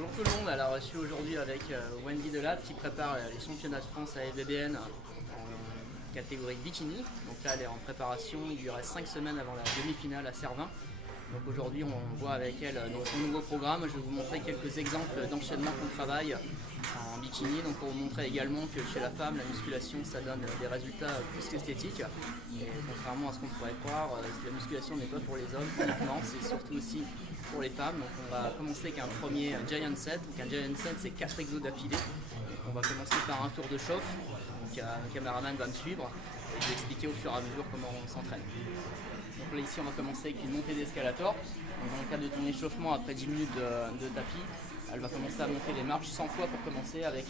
Bonjour tout le monde, alors je suis aujourd'hui avec Wendy Delatte qui prépare les championnats de France à FBBN en catégorie bikini. Donc là elle est en préparation, il lui reste 5 semaines avant la demi-finale à Cervin. Donc aujourd'hui on voit avec elle son nouveau programme. Je vais vous montrer quelques exemples d'enchaînement qu'on travaille en bikini. Donc pour vous montrer également que chez la femme la musculation ça donne des résultats plus qu'esthétiques. Et contrairement à ce qu'on pourrait croire, la musculation n'est pas pour les hommes uniquement, c'est surtout aussi pour les femmes. Donc on va commencer avec un premier Giant Set. Donc un Giant Set c'est 4 exos d'affilée. On va commencer par un tour de chauffe. Donc un caméraman va me suivre et je vais expliquer au fur et à mesure comment on s'entraîne. Donc là ici on va commencer avec une montée d'escalator. Dans le cadre de ton échauffement après 10 minutes de tapis, elle va commencer à monter les marches 100 fois pour commencer avec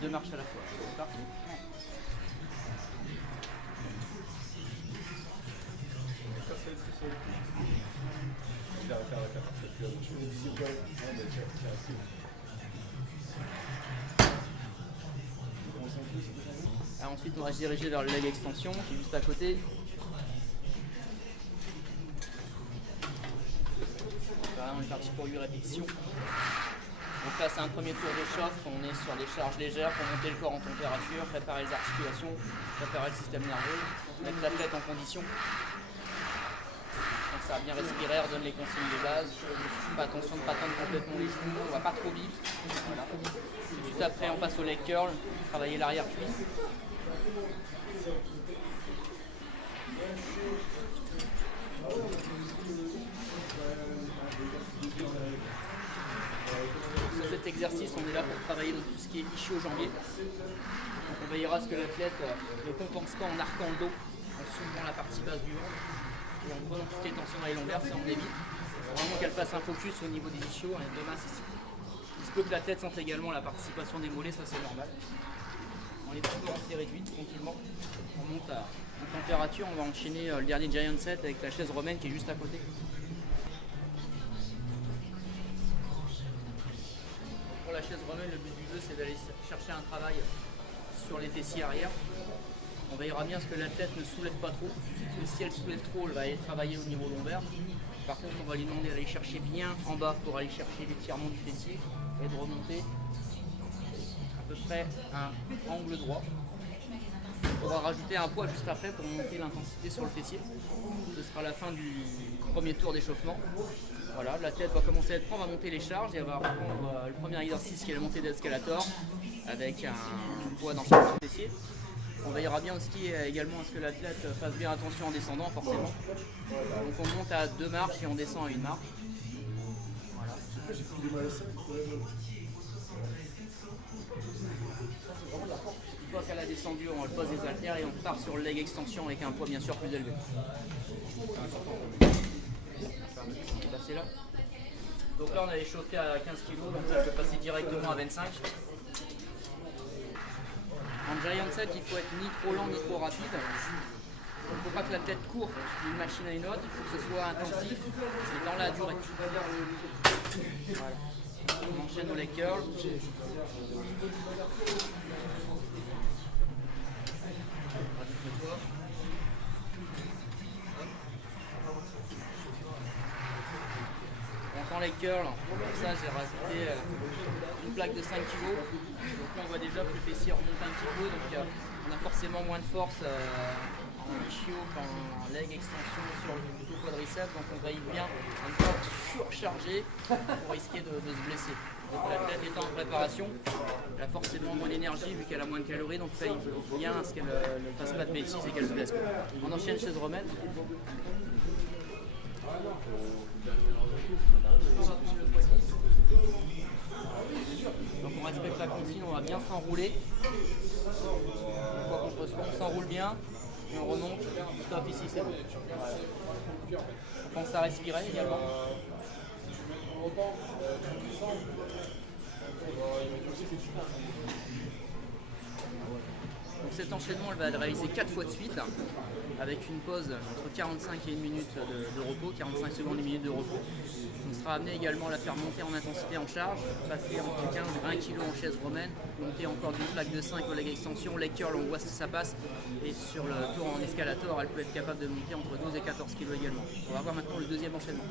2 marches à la fois. C'est parti. Alors ensuite on va se diriger vers le leg extension qui est juste à côté. Voilà, on est parti pour 8 répétitions. Donc là c'est un premier tour de chauffe, on est sur des charges légères pour monter le corps en température, préparer les articulations, préparer le système nerveux, mettre l'athlète en condition. Donc ça va bien respirer, redonne les consignes de base. Attention de ne pas tendre complètement les genoux, on va pas trop vite. Voilà. Juste après on passe au leg curl, travailler l'arrière cuisse. Sur cet exercice, on est là pour travailler tout ce qui est ischio-jambier. Donc on veillera à ce que l'athlète ne compense pas en arquant le dos, en soulevant la partie basse du ventre et en prenant toutes les tensions dans les lombaires, ça on évite. Il faut vraiment qu'elle fasse un focus au niveau des ischios et de masse ici. Il se peut que l'athlète sente également la participation des mollets, ça c'est normal. On est toujours assez réduit, tranquillement. On monte en température, on va enchaîner le dernier Giant Set avec la chaise romaine qui est juste à côté. Pour la chaise romaine, le but du jeu c'est d'aller chercher un travail sur les fessiers arrière. On veillera bien à ce que l'athlète ne soulève pas trop, parce que si elle soulève trop, elle va aller travailler au niveau lombaire. Par contre, on va lui demander d'aller chercher bien en bas pour aller chercher l'étirement du fessier et de remonter à peu près un angle droit. On va rajouter un poids juste après pour monter l'intensité sur le fessier. Ce sera la fin du premier tour d'échauffement. Voilà, la tête va commencer à être prête, on va monter les charges et on va reprendre le premier exercice qui est la montée d'escalator avec un poids dans chaque fessier. On veillera bien aussi également à ce que l'athlète fasse bien attention en descendant forcément. Donc on monte à 2 marches et on descend à 1 marche. Voilà. Une fois qu'elle a descendu, on pose les haltères et on part sur le leg extension avec un poids bien sûr plus élevé. On va passer là. Donc là on a échauffé à 15 kg, donc là je vais passer directement à 25. En Giant Set, il faut être ni trop lent ni trop rapide. Il ne faut pas que la tête court d'une machine à une autre, il faut que ce soit intensif et dans la durée. Voilà. On enchaîne au leg curl. Donc en leg curl, pour ça j'ai rajouté une plaque de 5 kg. Donc là on voit déjà que le fessier remonte un petit peu, donc on a forcément moins de force en ischio qu'en leg extension sur le quadriceps, donc on veille bien à ne pas surcharger pour risquer de se blesser. Donc l'athlète étant en préparation, elle a forcément moins d'énergie vu qu'elle a moins de calories, donc il faut bien à ce qu'elle ne fasse pas de bêtises et qu'elle se blesse. On enchaîne chaise romaine. Donc on respecte la consigne, on va bien s'enrouler. Une fois qu'on se reçoit, on s'enroule bien et on remonte. Stop ici, c'est bon. Voilà. On pense à respirer également. Donc cet enchaînement, elle va le réaliser 4 fois de suite avec une pause entre 45 et 1 minute de repos, 45 secondes et 1 minute de repos. On sera amené également à la faire monter en intensité en charge, passer entre 15 et 20 kg en chaise romaine, monter encore d'une plaque de 5 au leg extension, leg curl, on voit si ça passe. Et sur le tour en escalator, elle peut être capable de monter entre 12 et 14 kg également. On va voir maintenant le deuxième enchaînement.